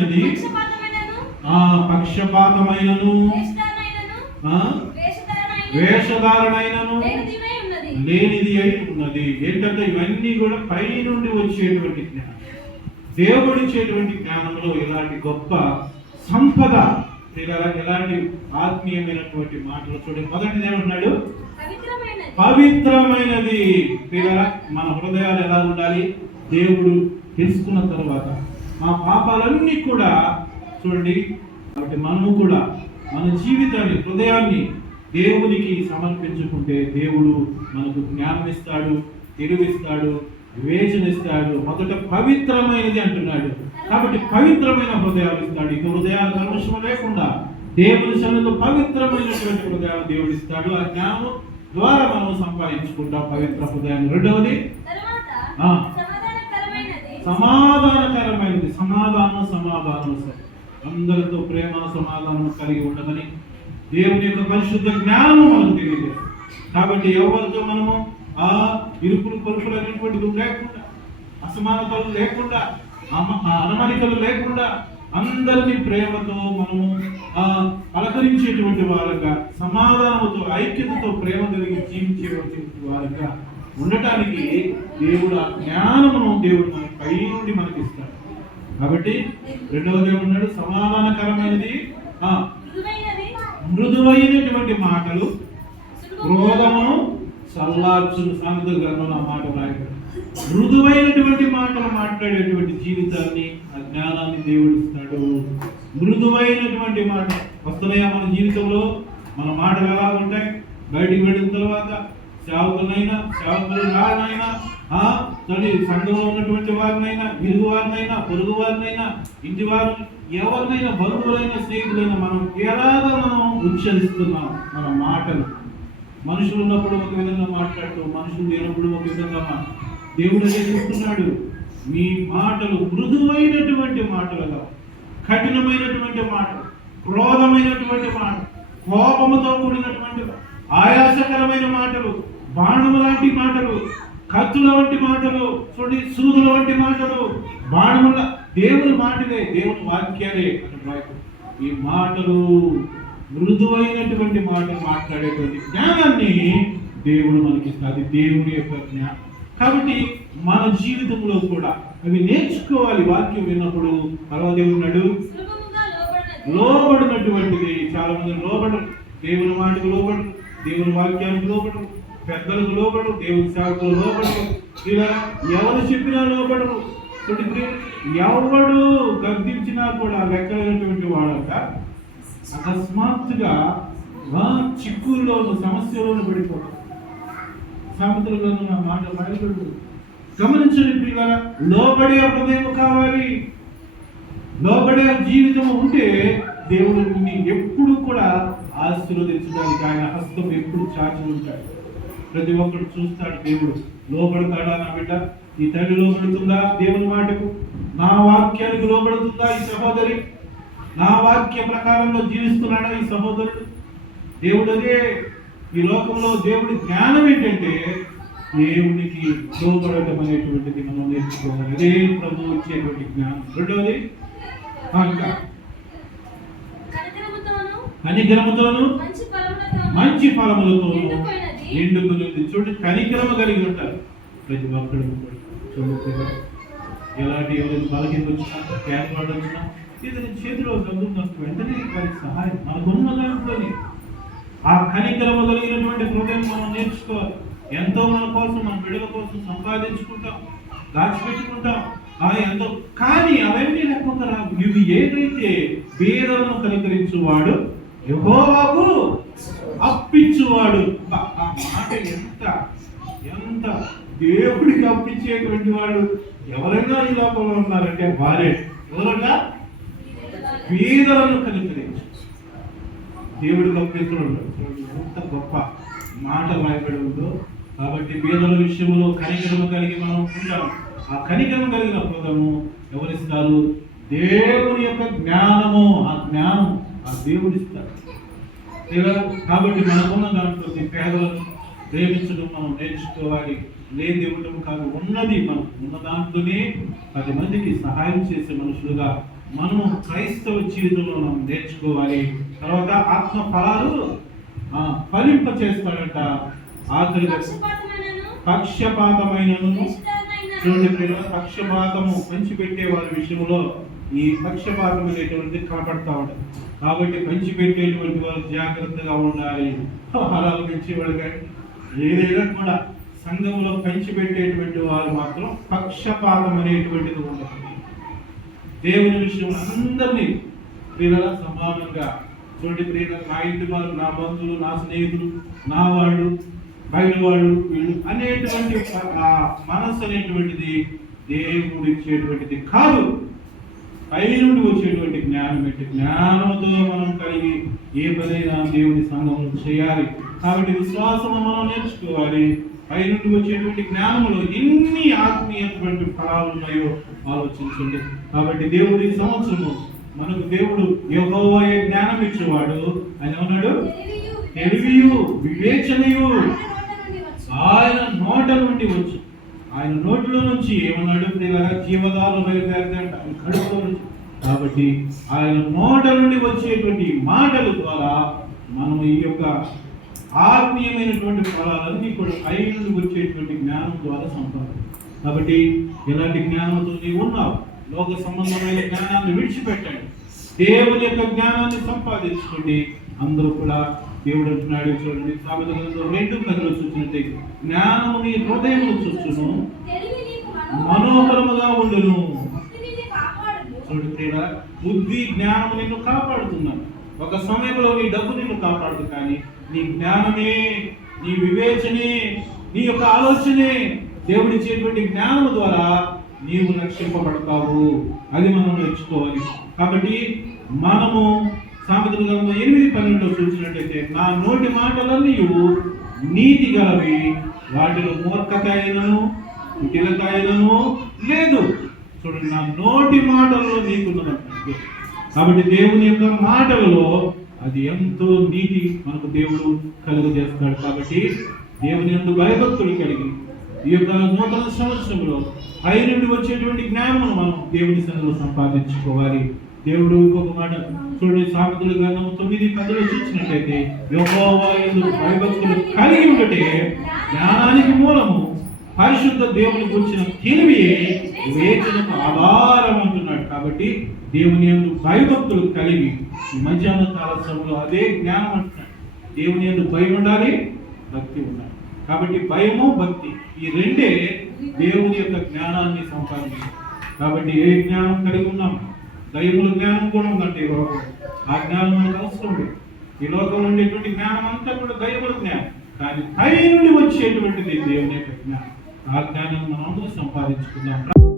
పవిత్రమైనది, పక్షపాతమైనను వేషధారణైనను లేనిది అయి ఉన్నది. ఏంటంటే ఇవన్నీ కూడా పై నుండి వచ్చేటువంటి జ్ఞానం, దేవుడిచ్చేటువంటి జ్ఞానంలో ఇలాంటి గొప్ప సంపద, ఇలాంటి ఆత్మీయమైనటువంటి మాటలు చూడండి. మొదటిది ఏమన్నాడు? పవిత్రమైనది. మన హృదయాలు ఎలా ఉండాలి? దేవుడు తెలుసుకున్న తర్వాత మా పాపాలన్నీ కూడా చూడండి. కాబట్టి మనము కూడా మన జీవితాన్ని, హృదయాన్ని దేవునికి సమర్పించుకుంటే దేవుడు మనకు జ్ఞానం ఇస్తాడు, తెలివిస్తాడు, వివేచన ఇస్తాడు. మొదట పవిత్రమైనది అంటున్నాడు. కాబట్టి పవిత్రమైన హృదయాలు ఇస్తాడు. ఈ హృదయాలు కల్మషం లేకుండా దేవుని సన్నిధిలో పవిత్రమైనటువంటి హృదయాలు దేవుడు ఇస్తాడు. ఆ జ్ఞానం ద్వారా మనం సంపాదించుకుంటాం పవిత్ర హృదయాన్ని. రెండవది సమాధానకరమైనది. సమాధానం అందరితో ప్రేమ సమాధానం కలిగి ఉండదని దేవుని యొక్క పరిశుద్ధ జ్ఞానం మనకు తెలియదు. కాబట్టి ఎవరితో మనము ఇరుకులు కొరుకులు అనేటువంటిది లేకుండా, అసమానతలు లేకుండా, అనమనికలు లేకుండా అందరినీ ప్రేమతో మనము పలకరించేటువంటి వారంగా, సమాధానంతో, ఐక్యతతో, ప్రేమ కలిగి జీవించేటువంటి వారంగా ఉండటానికి దేవుడు ఆ జ్ఞానమును దేవుడు మన పై నుండి మనకి ఇస్తాడు. కాబట్టి రెండవది ఏమన్నాడు? సమాధానకరమైనది, మృదువైనటువంటి మాటలు క్రోధమును చల్లార్చును. సామెతల గ్రంథంలో ఆ మాట రాయబడి మృదువైనటువంటి మాటలు మాట్లాడేటువంటి జీవితాన్ని, ఆ జ్ఞానాన్ని దేవుడు ఇస్తాడు. మృదువైనటువంటి మాట వస్తున్నాయా మన జీవితంలో? మన మాటలు ఎలా ఉంటాయి? బయటికి వెళ్ళిన తర్వాత సేవకులు రానైనా, సంఘంలో ఉన్నటువంటి వారినైనా, ఇరుగు వారినైనా, పొరుగు వారినైనా, ఇంటి వారు ఎవరినైనా, బంధువులైనా, స్నేహితులైనా మనం ఎలాగా మనం ఉచ్చరిస్తున్నాం మన మాటలు. మనుషులు ఉన్నప్పుడు ఒక విధంగా మాట్లాడుతూ, మనుషులు లేనప్పుడు ఒక విధంగా దేవుడు అదే చెప్తున్నాడు. మీ మాటలు మృదువైనటువంటి మాటలుగా, కఠినమైనటువంటి మాటలు, క్రోధమైనటువంటి మాటలు, కోపముతో కూడినటువంటి, ఆయాసకరమైన మాటలు, బాణము లాంటి మాటలు, కత్తుల వంటి మాటలు, సూదుల వంటి మాటలు, బాణముల దేవుని మాటలే, దేవుని వాక్యాలే అంటున్నాడు. ఈ మాటలు మృదువైనటువంటి మాటలు మాట్లాడేటువంటి జ్ఞానాన్ని దేవుడు మనకిస్తాడు. అది దేవుని యొక్క జ్ఞానం. కాబట్టి మన జీవితంలో కూడా అవి నేర్చుకోవాలి. వాక్యం విన్నప్పుడు తర్వాత దేవుడు లోబడినటువంటిది. చాలా మంది లోబడరు, దేవుని మాటకు లోబడరు, దేవుని వాక్యానికి లోబడరు, పెద్దలకు లోబడరు, దేవుని సేవకులు లోబడరు, ఇలా ఎవరు చెప్పినా లోబడరు. ఎవడు గర్దించినా కూడా లెక్కలేనటువంటి వాడక అకస్మాత్తుగా చిక్కుల్లోను, సమస్యలోను పడిపోతాడు. సామెతలుగాను నా మాట బయలుడు. గమనించండి ప్రియులారా, లోబడే హృదయం కావాలి. లోబడే జీవితం ఉంటే దేవుడు ఎప్పుడు కూడా ఆశీర్వదించడానికి ఆయన హస్తం ఎప్పుడు చాచి ఉంటాడు. ప్రతి ఒక్కరు చూస్తాడు. దేవుడు లోబడతాడా? నా బిడ్డ ఈ తల్లి లోబడుతుందా దేవుని మాటకు? నా వాక్యానికి లోబడుతుందా ఈ సహోదరి? నా వాక్య ప్రకారంలో జీవిస్తున్నాడా ఈ సహోదరుడు? దేవుడు అదే. ఈ లోకంలో దేవుడి జ్ఞానం ఏంటంటే దేవునికి లోబడటం అనేటువంటిది మనం నేర్చుకోవాలి. ఇదే ప్రభువు ఇచ్చేటువంటి జ్ఞానం. రెండవది కనికరముతోను మంచి ఫలములతోను నిండుకున్నది. చూడండి, కనికరము కలిగి ఉంటారు ప్రతి ఒక్కరు. చూడండి, ఎలాంటి ఎవరైనా బలహీన వచ్చినా, క్యాన్వాడ్ వచ్చినా, ఏదైనా చేతిలో చదువుతున్నట్టు వెంటనే వారికి సహాయం మనకున్న దాంట్లోనే. ఆ కనికరము కలిగినటువంటి హృదయం మనం నేర్చుకోవాలి. ఎంతో మన కోసం, మన బిడ్డల కోసం సంపాదించుకుంటాం, దాచిపెట్టుకుంటాం, ఎంతో. కానీ అవన్నీ లేకుండా ఇవి ఏదైతే పేదలను కనికరించువాడు యెహోవాకు అప్పించువాడు. ఆ మాట ఎంత ఎంత దేవుడికి అప్పించేటువంటి వాడు ఎవరైనా ఈ లోకంలో ఉన్నారంటే వారే. ఎవరన్నా పేదలను కనికరించు దేవుడికి అప్పించడం ఎంత గొప్ప మాట రాయబడి ఉందో. కాబట్టి పేదల విషయంలో కనికరము కలిగి మనం ఉంటాం. ఆ కనికరము కలిగిన పదము ఎవరిస్తారు? దేవుని యొక్క జ్ఞానము. ఆ జ్ఞానం ఆ దేవుడిస్తారు. కాబట్టి మనకున్న దాంట్లో పేదలను ప్రేమించడం మనం నేర్చుకోవాలి. లేని ఇవ్వడం కాదు, ఉన్నది మనం ఉన్న దాంట్లోనే 10 మందికి సహాయం చేసే మనుషులుగా మనము క్రైస్తవ జీవితంలో మనం నేర్చుకోవాలి. తర్వాత ఆత్మ ఫలాలు ఫలింప చేస్తాడంట. ఆఖరిగా పక్షపాతమైనను, చూడండి ప్రియులారా, పక్షపాతము పంచిపెట్టే వారి విషయంలో ఈ పక్షపాతం అనేటువంటిది కనపడతా ఉంటుంది. కాబట్టి పంచిపెట్టేటువంటి వారు జాగ్రత్తగా ఉండాలి. ఫలాలు పెంచేవాళ్ళు కానీ ఏదైనా కూడా సంఘంలో పంచిపెట్టేటువంటి వారు మాత్రం పక్షపాతం అనేటువంటిది ఉండదు. దేవుని విషయంలో అందరినీ ప్రియులారా సమానంగా చూడండి. ప్రియులారా, నా ఇంటి వారు, నా బంధువులు, నా స్నేహితులు, నా వాళ్ళు, బయట వాళ్ళు, వీళ్ళు అనేటువంటి మనస్సు అనేటువంటిది దేవుడు ఇచ్చేటువంటిది కాదు, పై నుండి వచ్చేటువంటి జ్ఞానం. ఏంటి? జ్ఞానంతో మనం కలిగి ఏ పనైనా దేవుని సంఘంలో చేయాలి. కాబట్టి విశ్వాసము మనం నేర్చుకోవాలి. పై నుండి వచ్చేటువంటి జ్ఞానంలో ఎన్ని ఆత్మీయటువంటి ఫలాలు ఉన్నాయో ఆలోచించండి. కాబట్టి దేవుడి సంవత్సరము మనకు దేవుడు యెహోవాయే జ్ఞానం ఇచ్చేవాడు. ఆయన ఉన్నాడు, తెలివియు వివేచనయు ఆయన నోట నుండి వచ్చు. ఆయన నోటిలో నుంచి ఏమన్నాడు? జీవదాలు బయలుదేరదంట కడుపులో నుంచి. కాబట్టి ఆయన నోట నుండి వచ్చేటువంటి మాటల ద్వారా మనం ఈ యొక్క ఆత్మీయమైనటువంటి ఫలాలన్నీ కూడా పై నుండి వచ్చేటువంటి జ్ఞానం ద్వారా సంపాదన. కాబట్టి ఎలాంటి జ్ఞానంతో నీవు ఉన్నావు? లోక సంబంధమైన జ్ఞానాన్ని విడిచిపెట్టండి, దేవుని యొక్క జ్ఞానాన్ని సంపాదించుకోండి. అందరూ కూడా దేవుడు అంటున్నాడు, చూడండి సామెతల గ్రంథం 2:10 చూసినట్టే, జ్ఞానము నీ హృదయమును చూచును, మనోహరముగా ఉండును. చూడండి, బుద్ధి జ్ఞానము నిన్ను కాపాడుతున్నాను. ఒక సమయంలో నీ డబ్బు నిన్ను కాపాడుతు, కానీ నీ జ్ఞానమే, నీ వివేచనే, నీ యొక్క ఆలోచనే, దేవుడిచ్చేటువంటి జ్ఞానం ద్వారా నీవు రక్షింపబడతావు. అది మనం నేర్చుకోవాలి. కాబట్టి మనము సామెతల గ్రంథం 8:12 చూసినట్లయితే, నా నోటి మాటలన్నీ నీతి గలవి, వాటిలో మూర్ఖత అయినను కుటిలత అయినను లేదు. చూడండి, నా నోటి మాటల్లో నీకున్నదంటే. కాబట్టి దేవుని యొక్క మాటలలో అది ఎంతో నీతి మనకు దేవుడు కలుగజేస్తాడు. కాబట్టి దేవుని యందు భయభక్తులు కలిగి ఈ యొక్క నూతన సంవత్సరంలో పై నుండి వచ్చేటువంటి జ్ఞానమును మనం దేవుని సన్నిధిలో సంపాదించుకోవాలి. దేవుడు ఇంకొక మాట చూడండి, సామెతల గ్రంథం 9:10 చూసినట్లయితే, యెహోవా యందు భయభక్తులు కలిగి ఉండటే జ్ఞానానికి మూలము, పరిశుద్ధ దేవుని గురించిన తెలివియే వివేచనకు ఆధారం అంటున్నాడు. కాబట్టి దేవుని యందు భయభక్తులు కలిగి ఈ మధ్యాహ్న కాల సమయంలో అదే జ్ఞానం అంటున్నాడు. దేవుని యందు భయం ఉండాలి, భక్తి ఉండాలి. కాబట్టి భయము భక్తి ఈ రెండే దేవుని యొక్క జ్ఞానాన్ని సంపాదించాలి. కాబట్టి ఏ జ్ఞానం కలిగి ఉన్నాం? దైవముల జ్ఞానం కూడా ఉందంటే ఆ జ్ఞానం మనకు అవసరం లేదు. ఈ లోకంలో ఉండేటువంటి జ్ఞానం అంతా కూడా దైవముల జ్ఞానం, కానీ పై నుండి వచ్చేటువంటిది దేవుని యొక్క జ్ఞానం. ఆ జ్ఞానం మనం అందరూ సంపాదించుకుందాం.